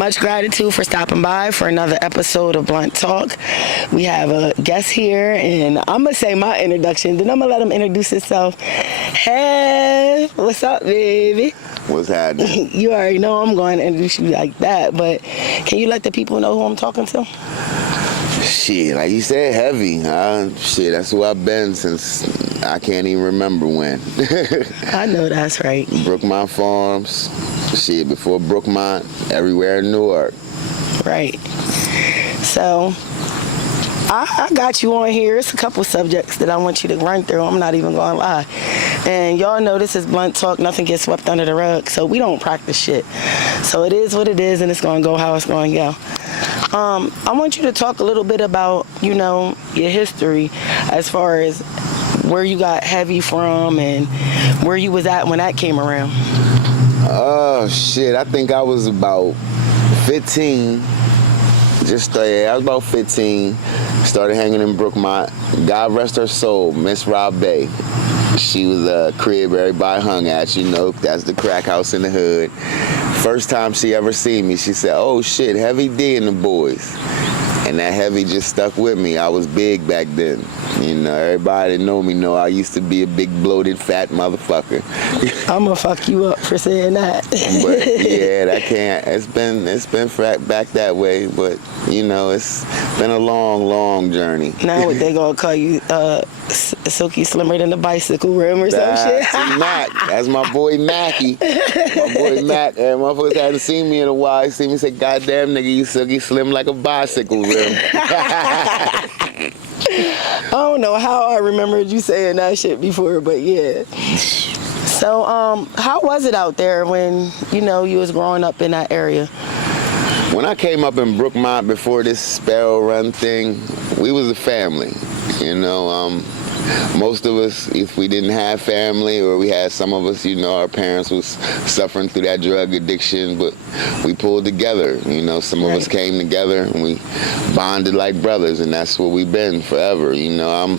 Much gratitude for stopping by for another episode of Blunt Talk. We have a guest here, and I'm going to say my introduction, then I'm going to let him introduce himself. Hey, what's up, baby? What's happening? You already know I'm going to introduce you like that, but can you let the people know who I'm talking to? Shit, like you said, heavy. Shit, that's who I've been since I can't even remember when. I know that's right. Brookmont Farms. Shit, before Brookmont, everywhere in Newark. Right. So, I got you on here. It's a couple subjects that I want you to run through. I'm not even going to lie. And y'all know this is Blunt Talk. Nothing gets swept under the rug. So we don't practice shit. So it is what it is, and it's going to go how it's going to go. I want you to talk a little bit about, your history as far as where you got heavy from and where you was at when that came around. Oh, shit. I think I was about 15. I was about 15. Started hanging in Brookmont. God rest her soul, Miss Rob Bay. She was a crib everybody hung at, that's the crack house in the hood. First time she ever seen me, she said, "Oh shit, Heavy D and the boys." And that Heavy just stuck with me. I was big back then. Everybody that know me know I used to be a big bloated fat motherfucker. I'm gonna fuck you up for saying that. But yeah, that can't. It's been back that way, but it's been a long journey. Now what they gonna call you, Silky Slimmer than the bicycle rim or some shit? Mac. That's my boy Mackie. My boy Mac. And motherfuckers hadn't seen me in a while. He see me say, "Goddamn nigga, you silky slim like a bicycle rim." I don't know how I remembered you saying that shit before, but yeah. So, how was it out there when, you was growing up in that area? When I came up in Brookmont before this Sparrow Run thing, we was a family, Most of us, if we didn't have family, or we had some of us, our parents was suffering through that drug addiction, but we pulled together, some of us came together and we bonded like brothers, and that's what we've been forever. I'm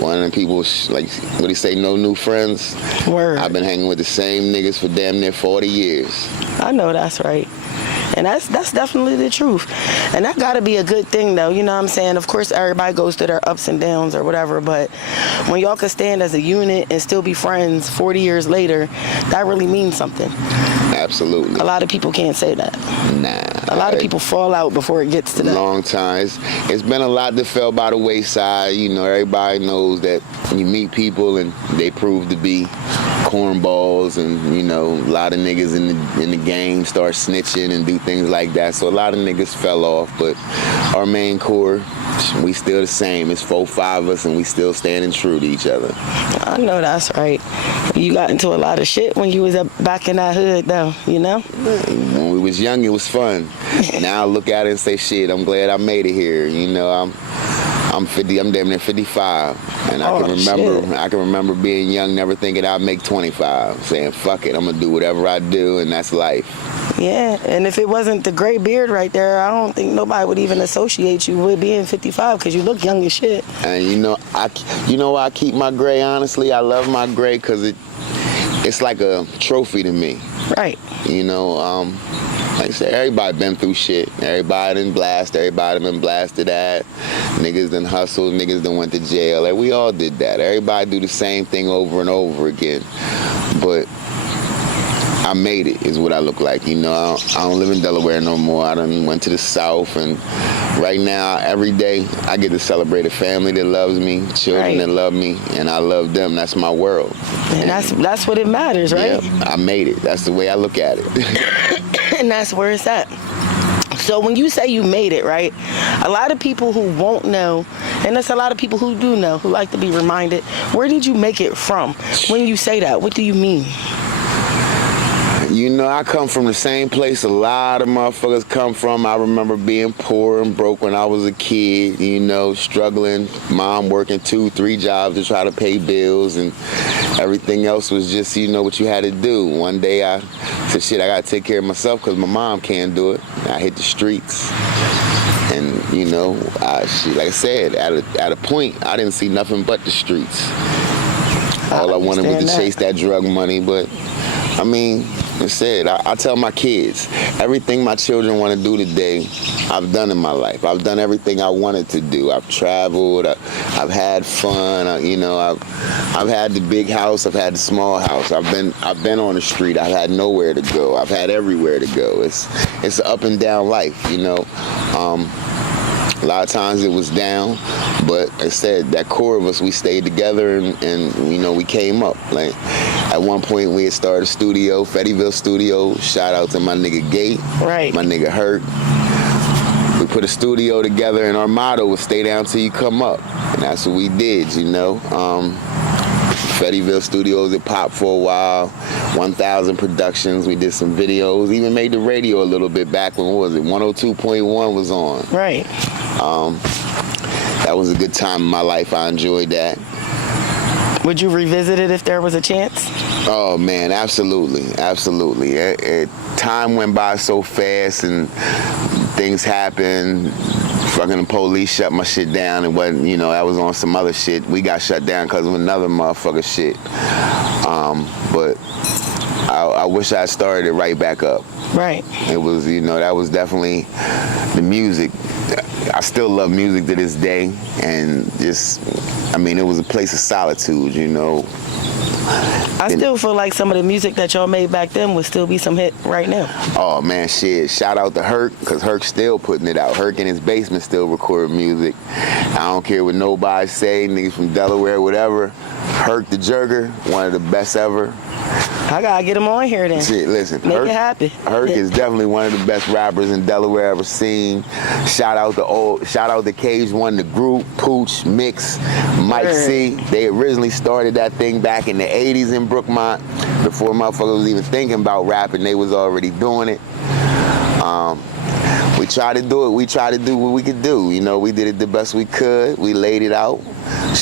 one of the people, like, what do you say, no new friends? Word. I've been hanging with the same niggas for damn near 40 years. I know that's right. And that's definitely the truth. And that gotta be a good thing though, you know what I'm saying? Of course everybody goes through their ups and downs or whatever, but when y'all can stand as a unit and still be friends 40 years later, that really means something. Absolutely. A lot of people can't say that. Nah. A lot of people fall out before it gets to that. Long time. It's been a lot that fell by the wayside. Everybody knows that you meet people and they prove to be cornballs, and a lot of niggas in the game start snitching and do things like that. So a lot of niggas fell off, but our main core, we still the same. It's 4-5 of us, and we still standing true to each other. I know that's right. You got into a lot of shit when you was back in that hood, though. When we was young, it was fun. Now I look at it and say, shit, I'm glad I made it here. I'm 50. I'm damn near 55, and I can remember being young, never thinking I'd make 25. Saying, "Fuck it, I'm gonna do whatever I do, and that's life." Yeah, and if it wasn't the gray beard right there, I don't think nobody would even associate you with being 55 because you look young as shit. And why I keep my gray. Honestly, I love my gray because it's like a trophy to me. Right. Like I said, everybody been through shit. Everybody been blasted at. Niggas done hustled, niggas done went to jail. Like, we all did that. Everybody do the same thing over and over again. But I made it, is what I look like. I don't live in Delaware no more. I done went to the South, and right now, every day, I get to celebrate a family that loves me, children that love me, and I love them. That's my world. And that's what it matters, right? Yeah, I made it. That's the way I look at it. And that's where it's at. So when you say you made it, right, a lot of people who won't know, and there's a lot of people who do know, who like to be reminded, where did you make it from? When you say that, what do you mean? I come from the same place a lot of motherfuckers come from. I remember being poor and broke when I was a kid, struggling. Mom working 2-3 jobs to try to pay bills, and everything else was just, what you had to do. One day I said, shit, I got to take care of myself because my mom can't do it. I hit the streets. And, like I said, at a point, I didn't see nothing but the streets. All I wanted was to chase that drug money, but I mean, I said, I tell my kids, everything my children want to do today, I've done in my life. I've done everything I wanted to do. I've traveled, I've had fun, I've had the big house, I've had the small house. I've been on the street, I've had nowhere to go. I've had everywhere to go. It's an up and down life, you know. A lot of times it was down, but I said that core of us, we stayed together and you know, we came up. Like at one point we had started a studio, Fettyville Studio. Shout out to my nigga Gate, right? My nigga Hurt. We put a studio together and our motto was stay down till you come up. And that's what we did, you know. Fettyville Studios, it popped for a while. 1,000 Productions, we did some videos, even made the radio a little bit back when, what was it, 102.1 was on. Right. That was a good time in my life. I enjoyed that. Would you revisit it if there was a chance? Oh man, absolutely, absolutely. Time went by so fast and things happened. Fucking the police shut my shit down. It wasn't, you know, that was on some other shit. We got shut down because of another motherfucker shit. But I wish I started it right back up. Right. It was, you know, that was definitely the music. I still love music to this day, and just, I mean, it was a place of solitude, you know. I still feel like some of the music that y'all made back then would still be some hit right now. Oh man, shit. Shout out to Herc, because Herc's still putting it out. Herc in his basement still recording music. I don't care what nobody say, niggas from Delaware, whatever. Herc the Jerker, one of the best ever. I gotta get him on here then. Shit, listen. Make it happen. Herc is definitely one of the best rappers in Delaware ever seen. Shout out to Cage One, the group, Pooch, Mix, Mike C. They originally started that thing back in the 80s in Brookmont. Before motherfuckers was even thinking about rapping, they was already doing it. We tried to do it. We tried to do what we could do. You know, we did it the best we could. We laid it out.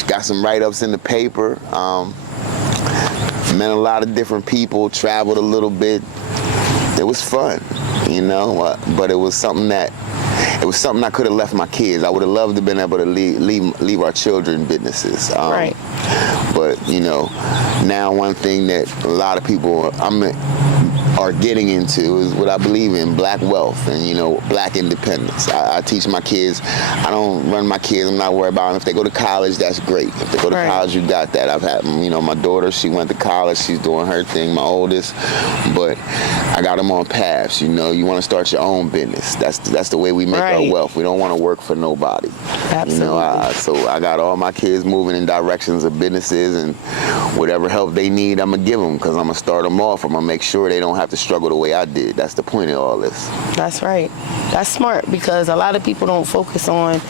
Got some write-ups in the paper. Met a lot of different people, traveled a little bit. It was fun, you know, but it was something I could have left my kids. I would have loved to have been able to leave our children businesses. Right. But, you know, now one thing that a lot of people are getting into is what I believe in, black wealth and, you know, black independence. I teach my kids. I don't run my kids. I'm not worried about them. If they go to college, that's great. If they go to college, you got that. I've had, you know, my daughter, she went to college. She's doing her thing, my oldest. But I got them on paths, you know. You want to start your own business. That's the way we make our wealth. We don't want to work for nobody. Absolutely. You know, so I got all my kids moving in directions of businesses, and whatever help they need, I'm going to give them, because I'm going to start them off. I'm going to make sure they don't have to struggle the way I did. That's the point of all this. That's right. That's smart, because a lot of people don't focus on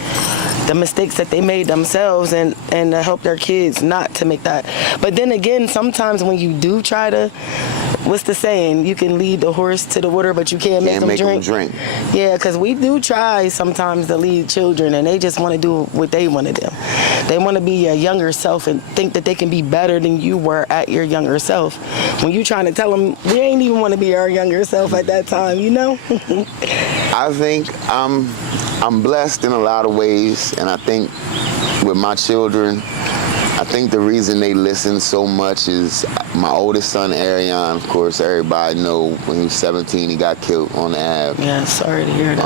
the mistakes that they made themselves and to help their kids not to make that. But then again, sometimes when you do try to, what's the saying? You can lead the horse to the water, but you can't make them drink. Yeah, because we do try sometimes to lead children, and they just want to do what they want to do. They want to be your younger self and think that they can be better than you were at your younger self. When you trying to tell them, we ain't even want to be our younger self at that time, you know? I think I'm blessed in a lot of ways, and I think with my children, I think the reason they listen so much is my oldest son, AIRRION. Of course, everybody know when he was 17, he got killed on the Ave. Yeah, sorry to hear that.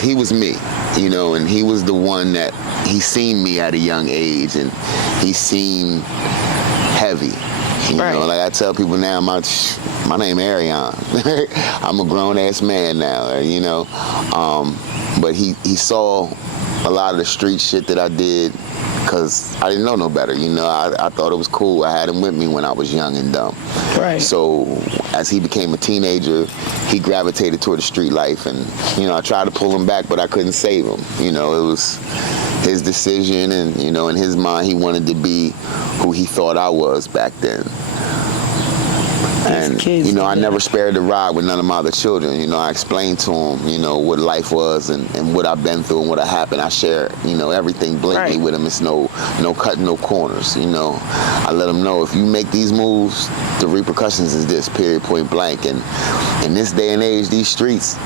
He was me, you know, and he was the one that he seen me at a young age, and he seen heavy. You know, like I tell people now, my name AIRRION. I'm a grown-ass man now, you know. But he saw a lot of the street shit that I did, because I didn't know no better, you know. I thought it was cool. I had him with me when I was young and dumb. Right. So as he became a teenager, he gravitated toward the street life, and, you know, I tried to pull him back, but I couldn't save him. You know, it was his decision, and, you know, in his mind, he wanted to be who he thought I was back then. And, you know, I never spared the ride with none of my other children. You know, I explained to them, you know, what life was and what I've been through and what happened. I share, you know, everything blatantly with them. It's no cutting, no corners, you know. I let them know, if you make these moves, the repercussions is this, period, point blank. And in this day and age, these streets,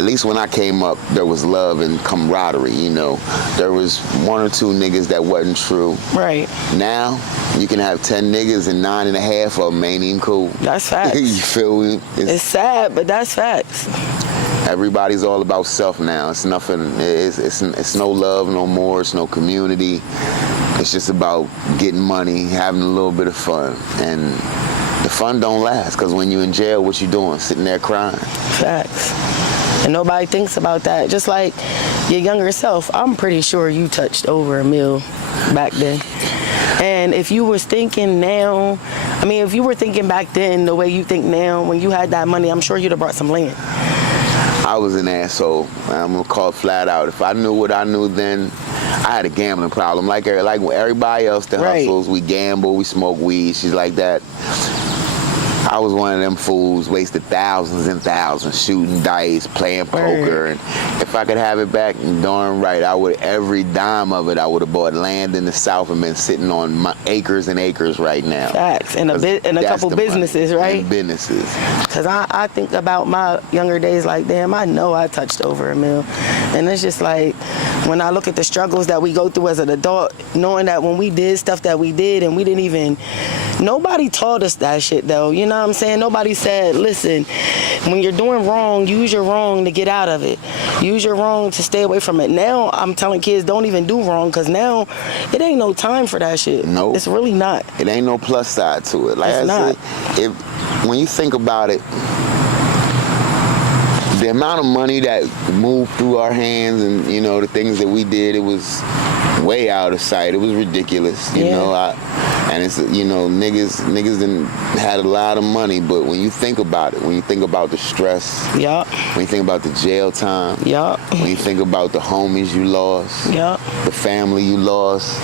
at least when I came up, there was love and camaraderie, you know. There was one or two niggas that wasn't true. Right. Now, you can have 10 niggas and 9.5 of them ain't even cool. That's facts. You feel me? It's sad, but that's facts. Everybody's all about self now. It's nothing, it's no love no more, it's no community. It's just about getting money, having a little bit of fun. And the fun don't last, because when you're in jail, what you doing? Sitting there crying. Facts. And nobody thinks about that. Just like your younger self, I'm pretty sure you touched over $1 million back then. And if you was thinking now, I mean, if you were thinking back then the way you think now, when you had that money, I'm sure you'd have brought some land. I was an asshole. I'm gonna call it flat out. If I knew what I knew then, I had a gambling problem. Like everybody else that hustles, we gamble, we smoke weed, shit like that. I was one of them fools, wasted thousands and thousands shooting dice, playing poker, and if I could have it back, darn right, I would. Every dime of it, I would have bought land in the South and been sitting on my acres and acres right now. Facts, and a couple businesses, right? And businesses. Because I think about my younger days like, damn, I know I touched over $1 million, and it's just like, when I look at the struggles that we go through as an adult, knowing that when we did stuff that we did and we didn't even, nobody taught us that shit though, you know what I'm saying? Nobody said, listen, when you're doing wrong, use your wrong to get out of it. Use your wrong to stay away from it. Now I'm telling kids, don't even do wrong, because now it ain't no time for that shit. No. It's really not. It ain't no plus side to it. Like it's not. Said, when you think about it, the amount of money that moved through our hands and, you know, the things that we did, it was way out of sight. It was ridiculous, you know. And it's, you know, niggas done had a lot of money, but when you think about it, when you think about the stress, when you think about the jail time, when you think about the homies you lost, the family you lost,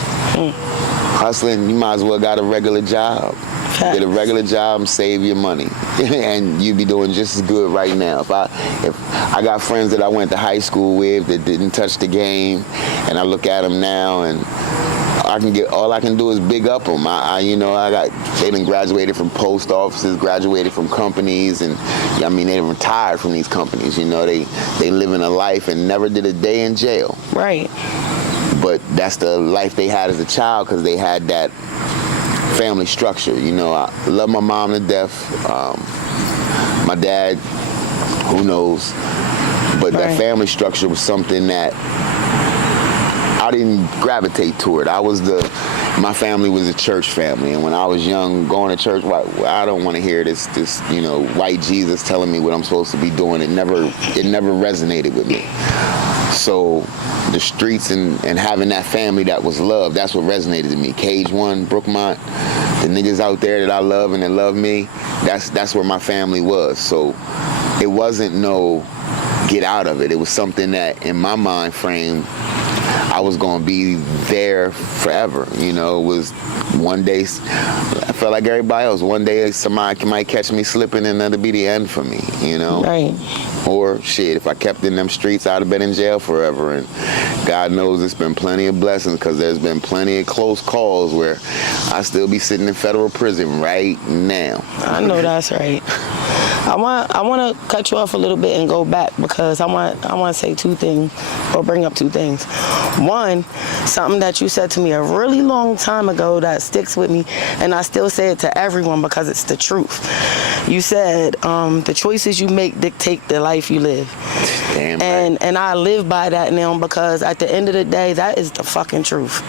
hustling, you might as well got a regular job. Get a regular job and save your money, and you'd be doing just as good right now. If I got friends that I went to high school with that didn't touch the game, and I look at them now, and all I can do is big up them. They done graduated from post offices, graduated from companies, and I mean they retired from these companies. You know, they living a life and never did a day in jail. Right. But that's the life they had as a child, because they had that family structure. You know, I love my mom to death. My dad, who knows? But that family structure was something that I didn't gravitate toward. My family was a church family, and when I was young, going to church, I don't want to hear this, you know, white Jesus telling me what I'm supposed to be doing. It never resonated with me. So the streets and having that family that was love, that's what resonated to me. Cage One, Brookmont, the niggas out there that I love and that love me, that's where my family was. So it wasn't no get out of it. It was something that in my mind frame, I was going to be there forever. You know, it was one day, I felt like everybody else. One day somebody might catch me slipping and that'll be the end for me, you know? Right. Or shit, if I kept in them streets, I'd have been in jail forever. And God knows there's been plenty of blessings, because there's been plenty of close calls where I still be sitting in federal prison right now. I know that's right. I want to cut you off a little bit and go back, because I want to say two things, or bring up two things. One, something that you said to me a really long time ago that sticks with me, and I still say it to everyone because it's the truth. You said the choices you make dictate the life you live. Damn right. And I live by that now, because at the end of the day, that is the fucking truth.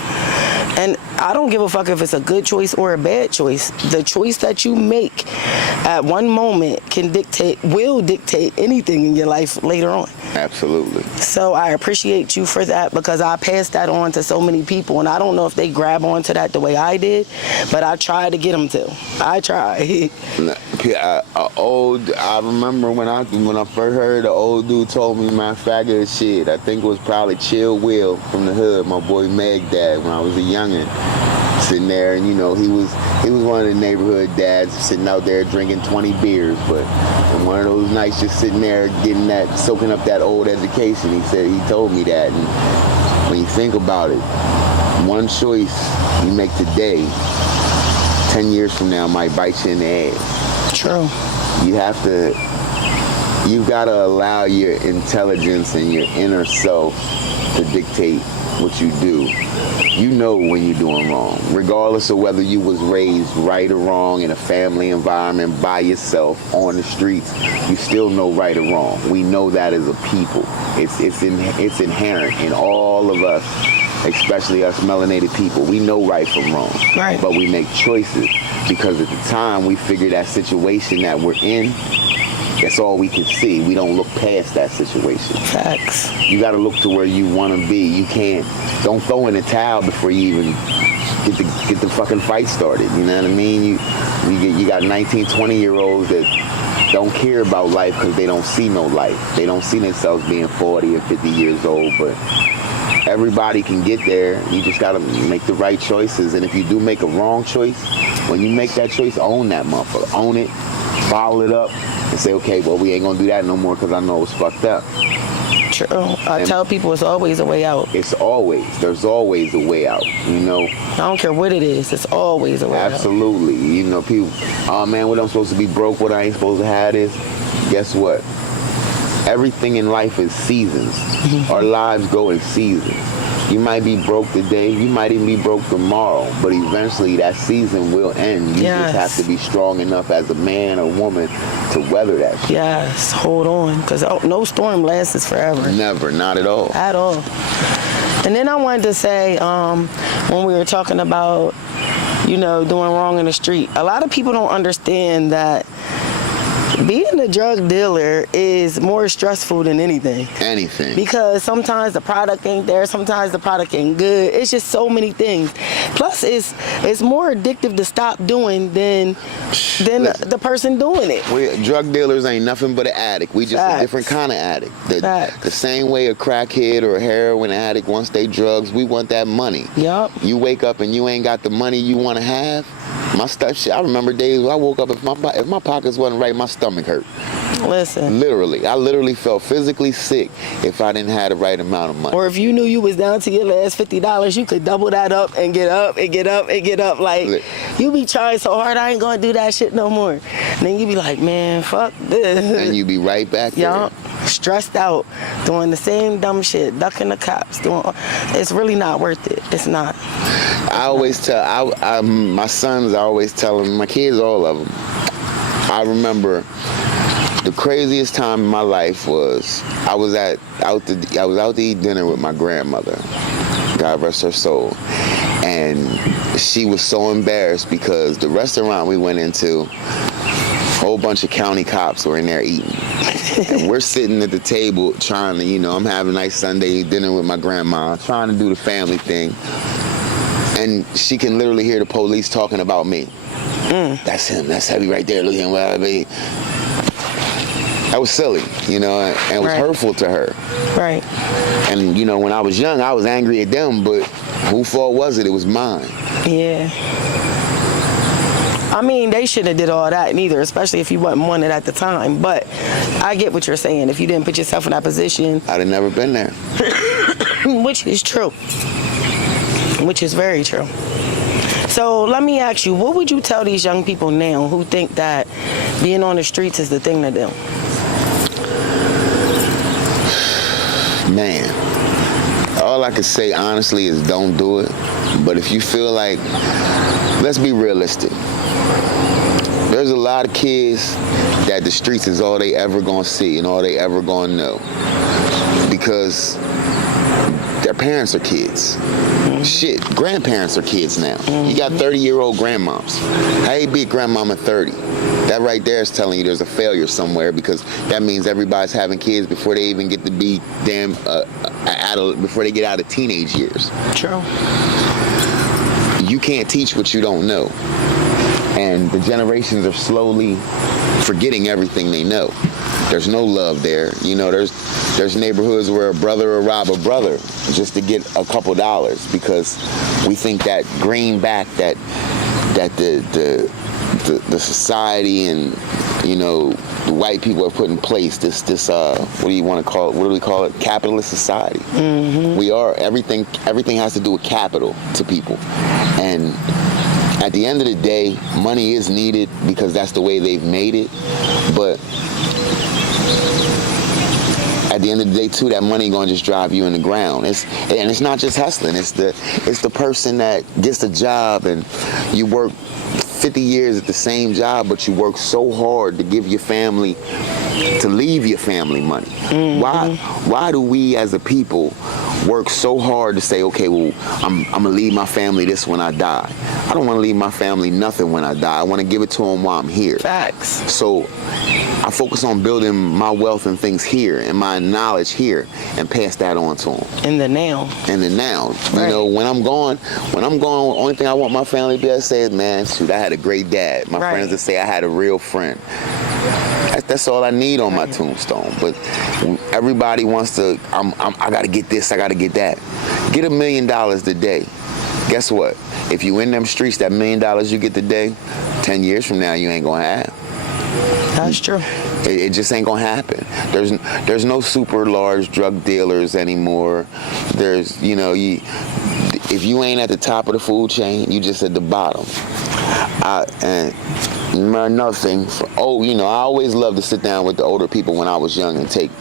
And I don't give a fuck if it's a good choice or a bad choice. The choice that you make at one moment will dictate anything in your life later on. Absolutely. So I appreciate you for that, because I passed that on to so many people, and I don't know if they grab onto that the way I did, but I tried to get them to. I tried. I remember when I first heard the old dude told me my faggot shit. I think it was probably Chill Will from the hood, my boy Meg dad, when I was a youngin'. Sitting there, and you know, he was one of the neighborhood dads sitting out there drinking 20 beers, but on one of those nights just sitting there soaking up that old education, he told me that. And when you think about it, one choice you make today, 10 years from now might bite you in the ass. True. You have You gotta allow your intelligence and your inner self to dictate what you do. You know when you're doing wrong, regardless of whether you was raised right or wrong in a family environment by yourself on the streets. You still know right or wrong. We know that as a people. It's inherent in all of us, especially us melanated people. We know right from wrong, right. But we make choices because at the time we figure that situation that we're in, that's all we can see. We don't look past that situation. Facts. You got to look to where you want to be. You don't throw in the towel before you even get the fucking fight started. You know what I mean? You got 19, 20-year-olds that don't care about life because they don't see no life. They don't see themselves being 40 or 50 years old, but everybody can get there. You just got to make the right choices. And if you do make a wrong choice, when you make that choice, own that motherfucker. Own it, follow it up, and say, okay, well, we ain't gonna do that no more because I know it's fucked up. True. I tell people it's always a way out. There's always a way out, you know. I don't care what it is, it's always a way out. Absolutely. You know, people, oh man, what I'm supposed to be broke, what I ain't supposed to have this. Guess what? Everything in life is seasons. Our lives go in seasons. You might be broke today, you might even be broke tomorrow, but eventually that season will end. You just have to be strong enough as a man or woman to weather that shit. Yes, hold on, because no storm lasts forever. Never, not at all. At all. And then I wanted to say, when we were talking about, doing wrong in the street, a lot of people don't understand that being a drug dealer is more stressful than anything. Anything. Because sometimes the product ain't there, sometimes the product ain't good. It's just so many things. Plus, it's more addictive to stop doing than the person doing it. Drug dealers ain't nothing but an addict. We just a different kind of addict. The same way a crackhead or a heroin addict wants their drugs, we want that money. Yup. You wake up and you ain't got the money you want to have. My stuff, I remember days where I woke up, if my pockets wasn't right, my stomach hurt. Listen. I literally felt physically sick if I didn't have the right amount of money. Or if you knew you was down to your last $50, you could double that up and get up and get up and get up. Like, you be trying so hard, I ain't gonna do that shit no more. And then you be like, man, fuck this. And you be right back there. Stressed out, doing the same dumb shit, ducking the cops. It's really not worth it. It's not. I always tell, my sons, I always tell them, my kids, all of them. I remember the craziest time in my life was I was out to eat dinner with my grandmother, God rest her soul, and she was so embarrassed because the restaurant we went into, a whole bunch of county cops were in there eating. And we're sitting at the table trying to, I'm having a nice Sunday dinner with my grandma, trying to do the family thing. And she can literally hear the police talking about me. That's him, that's heavy right there, look at him, what I mean. That was silly, and it was hurtful to her. Right. And, when I was young, I was angry at them, but whose fault was it? It was mine. Yeah. I mean, they shouldn't have did all that neither, especially if you wasn't wanted at the time. But I get what you're saying. If you didn't put yourself in that position. I'd have never been there. Which is true. Which is very true. So let me ask you, what would you tell these young people now who think that being on the streets is the thing to do? Man, all I can say honestly is don't do it. But if you feel like, let's be realistic. There's a lot of kids that the streets is all they ever gonna see and all they ever gonna know because their parents are kids. Shit, grandparents are kids now. You got 30-year-old grandmoms. How you be a grandmom at 30? That right there is telling you there's a failure somewhere because that means everybody's having kids before they even get to be before they get out of teenage years. True. You can't teach what you don't know. And the generations are slowly forgetting everything they know. There's no love there. There's neighborhoods where a brother will rob a brother just to get a couple dollars because we think that greenback that the society and the white people have put in place this what do you want to call it? What do we call it? Capitalist society. We are everything has to do with capital to people, and at the end of the day, money is needed because that's the way they've made it, but at the end of the day, too, that money gonna just drive you in the ground. And it's not just hustling. It's the person that gets the job and you work 50 years at the same job, but you work so hard to give your family, to leave your family money. Why do we as a people work so hard to say, okay, well, I'm gonna leave my family this when I die? I don't want to leave my family nothing when I die. I want to give it to them while I'm here. Facts. So I focus on building my wealth and things here and my knowledge here and pass that on to them. In the now. In the now. Right. You know, when I'm gone, only thing I want my family to be able to say is, man, shoot, I had a great dad. My friends to say I had a real friend. That's all I need on my tombstone. But everybody wants to, I gotta get this, I gotta get that. Get $1 million today. Guess what? If you in them streets, that $1 million you get today, 10 years from now, you ain't gonna have. That's true. It just ain't gonna happen. There's no super large drug dealers anymore. There's, you know, if you ain't at the top of the food chain, you just at the bottom. And another thing, you know, I always loved to sit down with the older people when I was young and take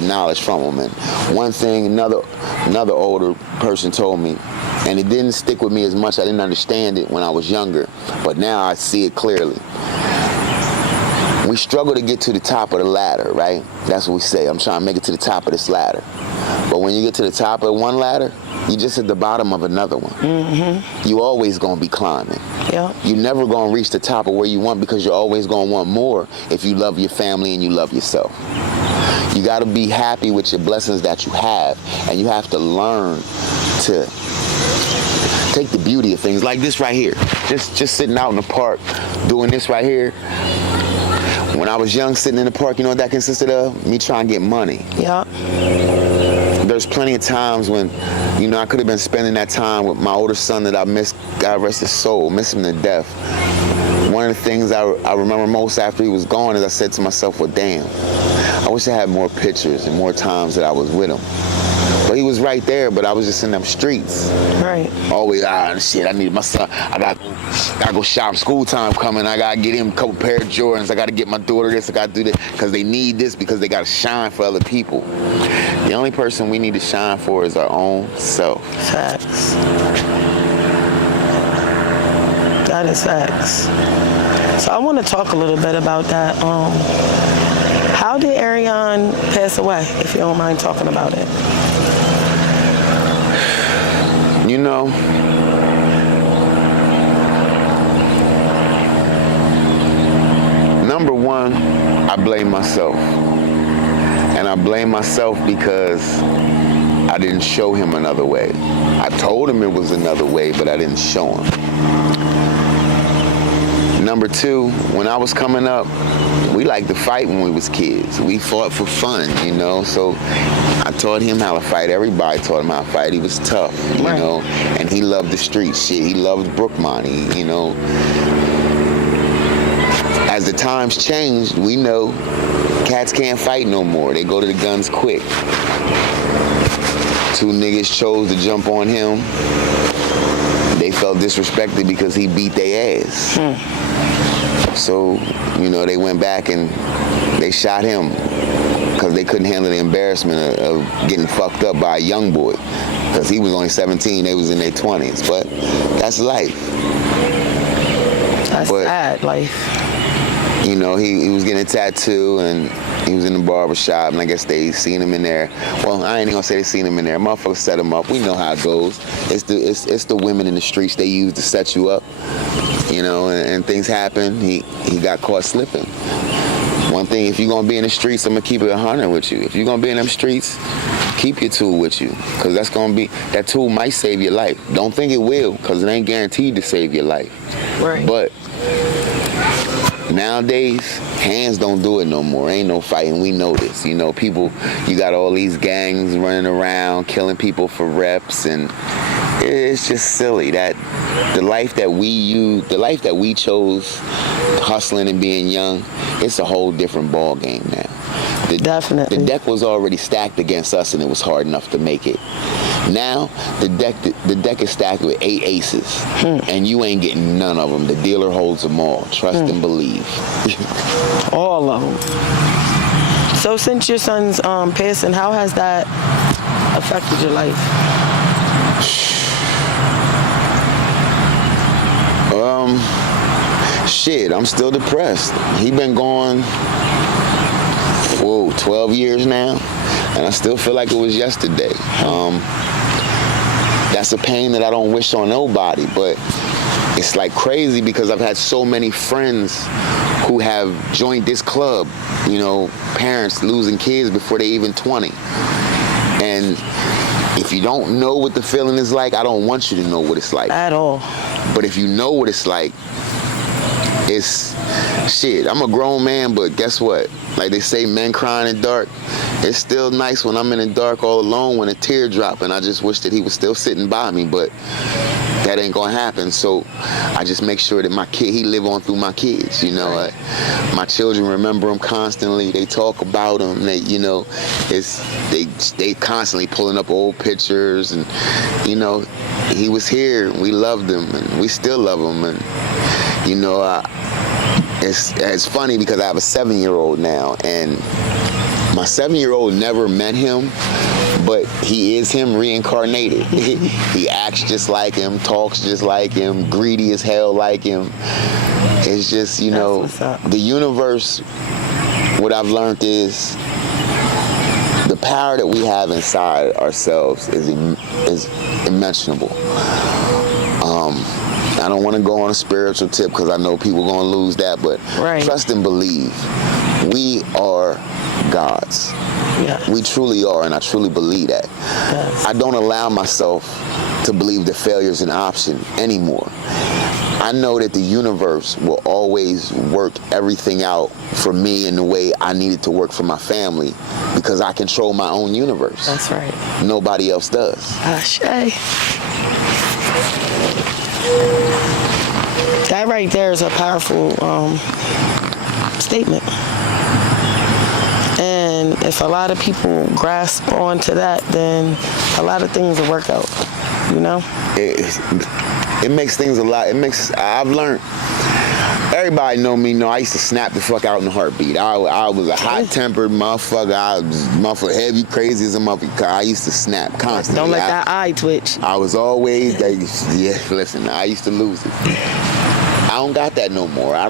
knowledge from them. And one thing another older person told me, and it didn't stick with me as much. I didn't understand it when I was younger, but now I see it clearly. We struggle to get to the top of the ladder, right? That's what we say. I'm trying to make it to the top of this ladder. But when you get to the top of one ladder, you just at the bottom of another one. Mm-hmm. You always gonna be climbing. Yeah. You never gonna reach the top of where you want, because you're always gonna want more if you love your family and you love yourself. You gotta be happy with your blessings that you have, and you have to learn to take the beauty of things like this right here. Just sitting out in the park, doing this right here. When I was young, sitting in the park, you know what that consisted of? Me trying to get money. Yeah. There's plenty of times when, you know, I could have been spending that time with my older son that I miss, God rest his soul, miss him to death. One of the things I remember most after he was gone is I said to myself, well, damn, I wish I had more pictures and more times that I was with him. But he was right there, but I was just in them streets. Right. Always, shit, I need my son. I gotta go shop. School time coming. I gotta get him a couple pair of Jordans. I gotta get my daughter this. I gotta do this. Because they need this, because they gotta shine for other people. The only person we need to shine for is our own self. Facts. That is facts. So I want to talk a little bit about that. How did AIRRION pass away, if you don't mind talking about it? You know, number one, I blame myself. And I blame myself because I didn't show him another way. I told him it was another way, but I didn't show him. Number two, when I was coming up, we liked to fight when we was kids. We fought for fun, you know, so I taught him how to fight. Everybody taught him how to fight. He was tough, you know, and he loved the street shit. He loved Brookmont, you know. As the times changed, we know cats can't fight no more. They go to the guns quick. Two niggas chose to jump on him. They felt disrespected because he beat their ass. So, you know, they went back and they shot him because they couldn't handle the embarrassment of getting fucked up by a young boy. Because he was only 17, they was in their 20s. But that's life. That's sad life. You know, he was getting a tattoo and he was in the barber shop, and I guess they seen him in there. Well, I ain't even gonna say they seen him in there. Motherfuckers set him up. We know how it goes. It's the women in the streets they use to set you up. You know, and things happen. He got caught slipping. One thing, if you're gonna be in the streets, I'm gonna keep it 100 with you. If you're gonna be in them streets, keep your tool with you, because that tool might save your life. Don't think it will, because it ain't guaranteed to save your life. Right. But nowadays, hands don't do it no more. Ain't no fighting. We know this. You know, people, you got all these gangs running around, killing people for reps, and it's just silly that the life that we chose, hustling and being young, it's a whole different ball game now. Definitely. The deck was already stacked against us, and it was hard enough to make it. Now, the deck is stacked with 8 aces, and you ain't getting none of them. The dealer holds them all. Trust and believe. All of them. So since your son's passing, how has that affected your life? Shit, I'm still depressed. He been gone, 12 years now, and I still feel like it was yesterday. That's a pain that I don't wish on nobody, but it's like crazy because I've had so many friends who have joined this club, you know, parents losing kids before they even 20. And if you don't know what the feeling is like, I don't want you to know what it's like. At all. But if you know what it's like, it's shit. I'm a grown man, but guess what? Like they say, men crying in the dark. It's still nice when I'm in the dark all alone when a tear drop, and I just wish that he was still sitting by me, but that ain't gonna happen. So I just make sure that he live on through my kids, you know. My children remember him constantly. They talk about him. They, you know, they constantly pulling up old pictures, and you know, he was here. We loved him, and we still love him, and you know, it's funny because I have a 7-year-old now, and my 7-year-old never met him, but he is him reincarnated. He acts just like him, talks just like him, greedy as hell like him. It's just, you know, the universe, what I've learned is the power that we have inside ourselves is immeasurable. I don't want to go on a spiritual tip because I know people are going to lose that, but trust and believe. We are gods. Yes. We truly are, and I truly believe that. Yes. I don't allow myself to believe that failure is an option anymore. I know that the universe will always work everything out for me in the way I need it to work for my family because I control my own universe. That's right. Nobody else does. Ashe. That right there is a powerful statement. And if a lot of people grasp onto that, then a lot of things will work out, you know? It makes things a lot, I've learned, everybody know I used to snap the fuck out in a heartbeat. I was a hot-tempered motherfucker. I was motherfucker heavy, crazy as a motherfucker. I used to snap constantly. Don't let that eye twitch. I was always, listen, I used to lose it. I don't got that no more. I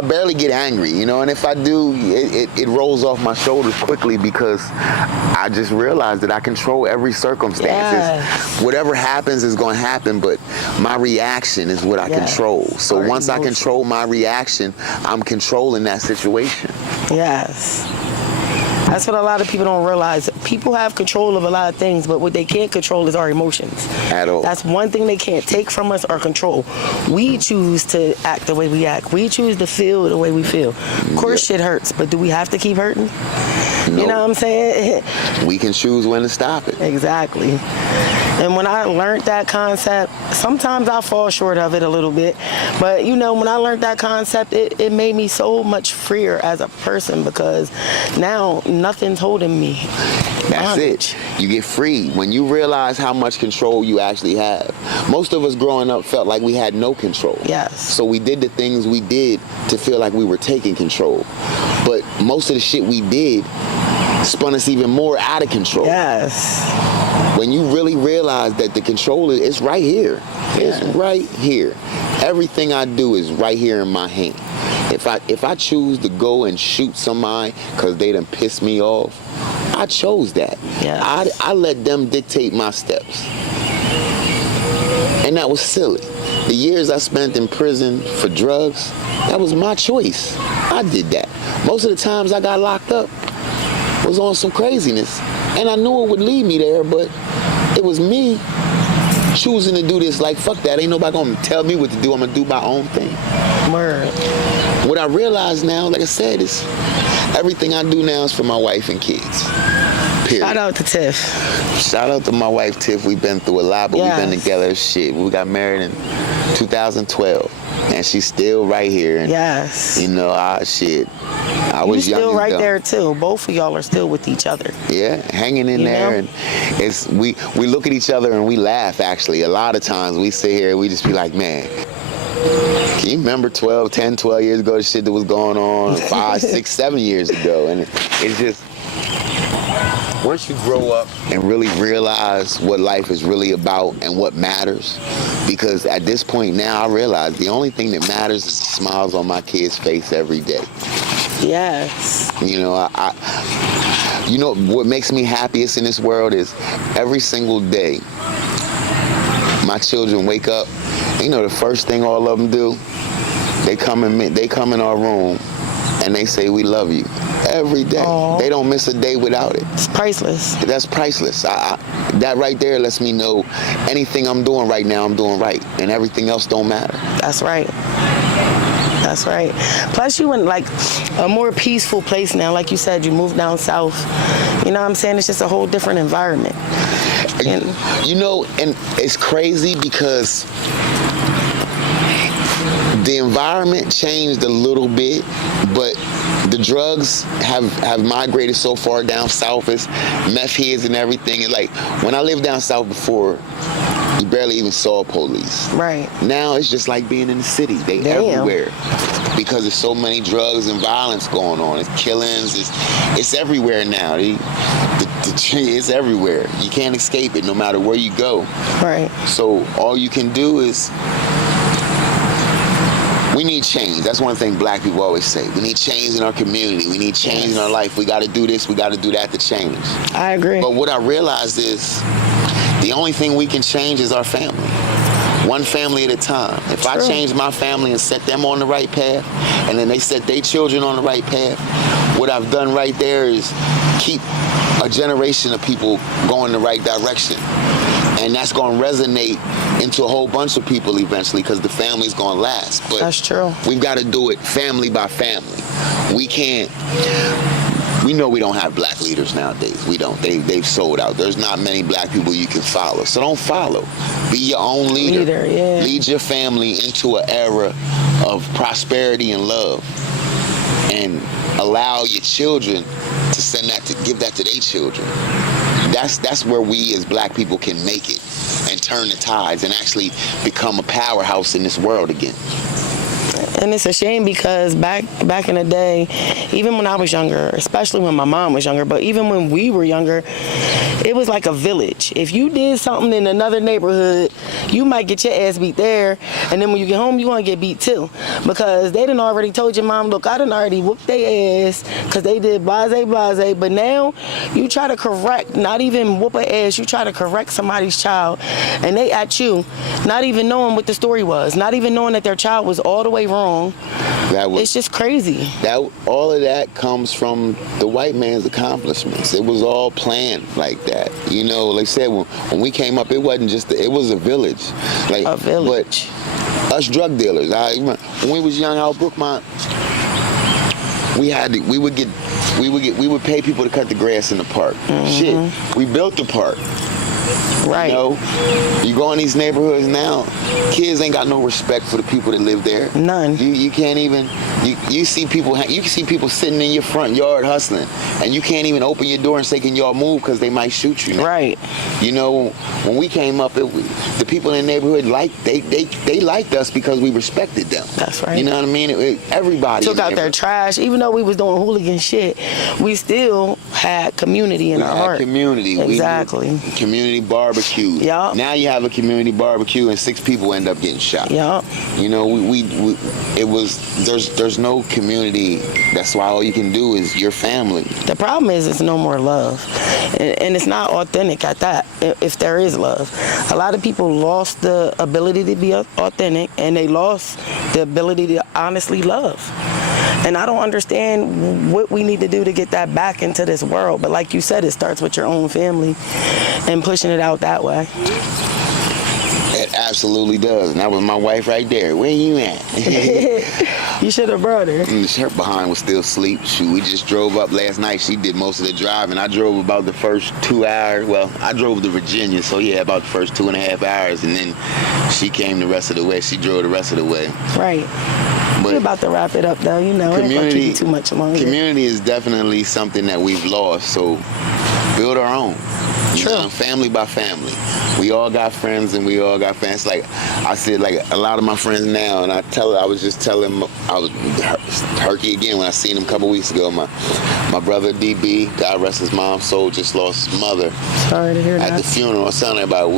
barely get angry, you know, and if I do, it rolls off my shoulders quickly because I just realized that I control every circumstance. Yes. Whatever happens is going to happen, but my reaction is what I control. So once I control my reaction, I'm controlling that situation. Yes. That's what a lot of people don't realize. People have control of a lot of things, but what they can't control is our emotions. At all. That's one thing they can't take from us, our control. We choose to act the way we act. We choose to feel the way we feel. Of course shit hurts, but do we have to keep hurting? Nope. You know what I'm saying? We can choose when to stop it. Exactly. And when I learned that concept, sometimes I fall short of it a little bit, but you know, when I learned that concept, it made me so much freer as a person because now nothing's holding me. That's it. You get free when you realize how much control you actually have. Most of us growing up felt like we had no control. Yes. So we did the things we did to feel like we were taking control. But most of the shit we did spun us even more out of control. Yes. When you really realize that the control is right here. It's right here. Everything I do is right here in my hand. If I choose to go and shoot somebody because they done pissed me off, I chose that. Yes. I let them dictate my steps. And that was silly. The years I spent in prison for drugs, that was my choice. I did that. Most of the times I got locked up was on some craziness. And I knew it would lead me there, but it was me choosing to do this. Like, fuck that. Ain't nobody gonna tell me what to do. I'm gonna do my own thing. Word. What I realize now, like I said, is everything I do now is for my wife and kids. Period. Shout out to Tiff. Shout out to my wife, Tiff. We've been through a lot, but we've been together. Shit, we got married in 2012, and she's still right here. And, you know, I was young. Still right dumb. there too. Both of y'all are still with each other. Yeah, hanging in there, and it's we look at each other and we laugh. Actually, a lot of times we sit here, and we just be like, man, Can you remember 12 years ago, the shit that was going on 5, 6, 7 years ago? And it's just, once you grow up and really realize what life is really about and what matters, because at this point now I realize the only thing that matters is the smiles on my kid's face every day. Yes. You know, you know what makes me happiest in this world is every single day my children wake up, and you know the first thing all of them do, they come in our room and they say we love you every day. Aww. They don't miss a day without it. It's priceless. That's priceless. That right there lets me know anything I'm doing right now, I'm doing right, and everything else don't matter. That's right. That's right. Plus, you in like a more peaceful place now. Like you said, you moved down south. You know what I'm saying? It's just a whole different environment. And, you know, and it's crazy because the environment changed a little bit, but the drugs have migrated so far down south. It's meth heads and everything. It's like when I lived down south before, you barely even saw police. Right. Now it's just like being in the city. They everywhere because there's so many drugs and violence going on. It's killings. It's everywhere now. It's everywhere. You can't escape it no matter where you go. Right. So all you can do is, we need change. That's one thing black people always say. We need change in our community. We need change in our life. We got to do this. We got to do that to change. I agree. But what I realized is the only thing we can change is our family. One family at a time. If I change my family and set them on the right path, and then they set their children on the right path, what I've done right there is keep a generation of people going the right direction. And that's going to resonate into a whole bunch of people eventually because the family's going to last. But that's true. We've got to do it family by family. We can't. We know we don't have black leaders nowadays. We don't. They've sold out. There's not many black people you can follow. So don't follow. Be your own leader. Yeah. Lead your family into an era of prosperity and love. And allow your children to give that to their children. That's where we as black people can make it and turn the tides and actually become a powerhouse in this world again. And it's a shame because back in the day, even when I was younger, especially when my mom was younger, but even when we were younger, it was like a village. If you did something in another neighborhood, you might get your ass beat there, and then when you get home, you want to get beat too. Because they done already told your mom, look, I done already whooped their ass because they did blase. But now, you try to correct, not even whoop an ass, you try to correct somebody's child, and they at you, not even knowing what the story was, not even knowing that their child was all the way wrong. It's just crazy. All of that comes from the white man's accomplishments. It was all planned like that. You know, like I said, when we came up, it wasn't just, it was a village. Like, a village. But us drug dealers, when we was young out Brookmont, we would pay people to cut the grass in the park. Shit, we built the park. Right. You know, you go in these neighborhoods now, kids ain't got no respect for the people that live there. None. You can't even, you see people sitting in your front yard hustling, and you can't even open your door and say, can y'all move, because they might shoot you now. Right. You know, when we came up, the people in the neighborhood they liked us because we respected them. That's right. You know what I mean? Everybody took out their trash. Even though we was doing hooligan shit, we still had community in our heart. Community. Exactly. Community barbecue. Yup. Now you have a community barbecue and 6 people end up getting shot. Yup. You know, there's no community. That's why all you can do is your family. The problem is it's no more love. And it's not authentic at that, if there is love. A lot of people lost the ability to be authentic, and they lost the ability to honestly love. And I don't understand what we need to do to get that back into this world. But like you said, it starts with your own family and pushing it out that way. It absolutely does. And that was my wife right there. Where you at? You should have brought her. Her behind was still asleep. We just drove up last night. She did most of the driving. I drove about the first 2 hours. Well, I drove to Virginia, so yeah, about the first 2.5 hours. And then she came the rest of the way. She drove the rest of the way. Right. We're about to wrap it up, though. You know, it ain't gonna keep you too much longer. Community is definitely something that we've lost. So build our own. You True. know, family by family. We all got friends and we all got fans. Like I said, like a lot of my friends now, and I was just telling, I was Herky again when I seen him a couple weeks ago. My brother DB, God rest his mom's soul, just lost his mother. Sorry to hear At that. the funeral, I was telling everybody,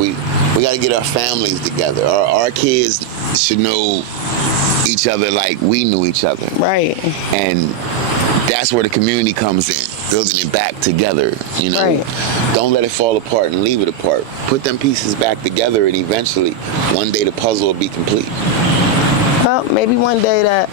we got to get our families together. Our kids should know each other like we knew each other. Right. And that's where the community comes in, building it back together, you know. Right. Don't let it fall apart and leave it apart. Put them pieces back together, and eventually, one day the puzzle will be complete. Well, maybe one day that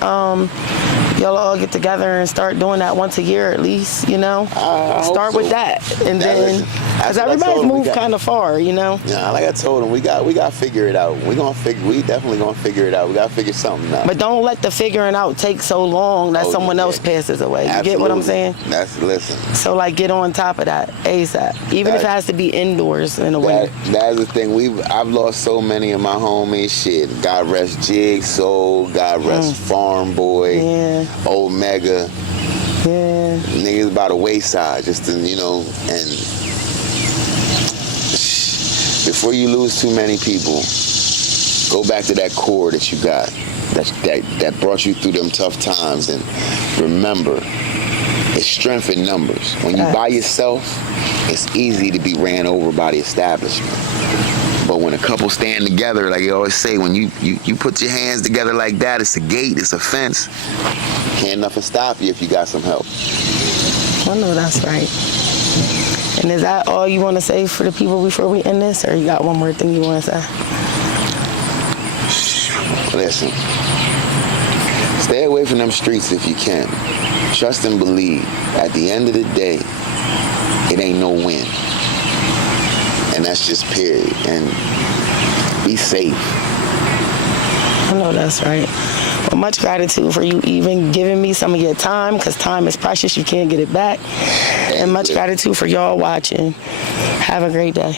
y'all all get together and start doing that once a year at least, you know? I hope Start so. with that. And then, because That's what I everybody's told him. moved kind of far, you know? Yeah, like I told him, we got to figure it out. We definitely gonna figure it out. We got to figure something out. But don't let the figuring out take so long that someone else passes away. You get what I'm saying? Listen. So, like, get on top of that ASAP. Even if it has to be indoors in a way. That's the thing. I've lost so many of my homies. Shit. God rest Jigsaw. God rest Farm Boy. Yeah. Omega. Yeah. Niggas by the wayside, just to, you know, and before you lose too many people, go back to that core that you got, that brought you through them tough times, and remember, it's strength in numbers. When you by yourself, it's easy to be ran over by the establishment. But when a couple stand together, like you always say, when you put your hands together like that, it's a gate, it's a fence. Can't nothing stop you if you got some help. I know that's right. And is that all you want to say for the people before we end this, or you got one more thing you want to say? Listen, stay away from them streets if you can. Trust and believe. At the end of the day, it ain't no win. And that's just period. And be safe. I know that's right. Well, much gratitude for you even giving me some of your time, because time is precious. You can't get it back. And much gratitude for y'all watching. Have a great day.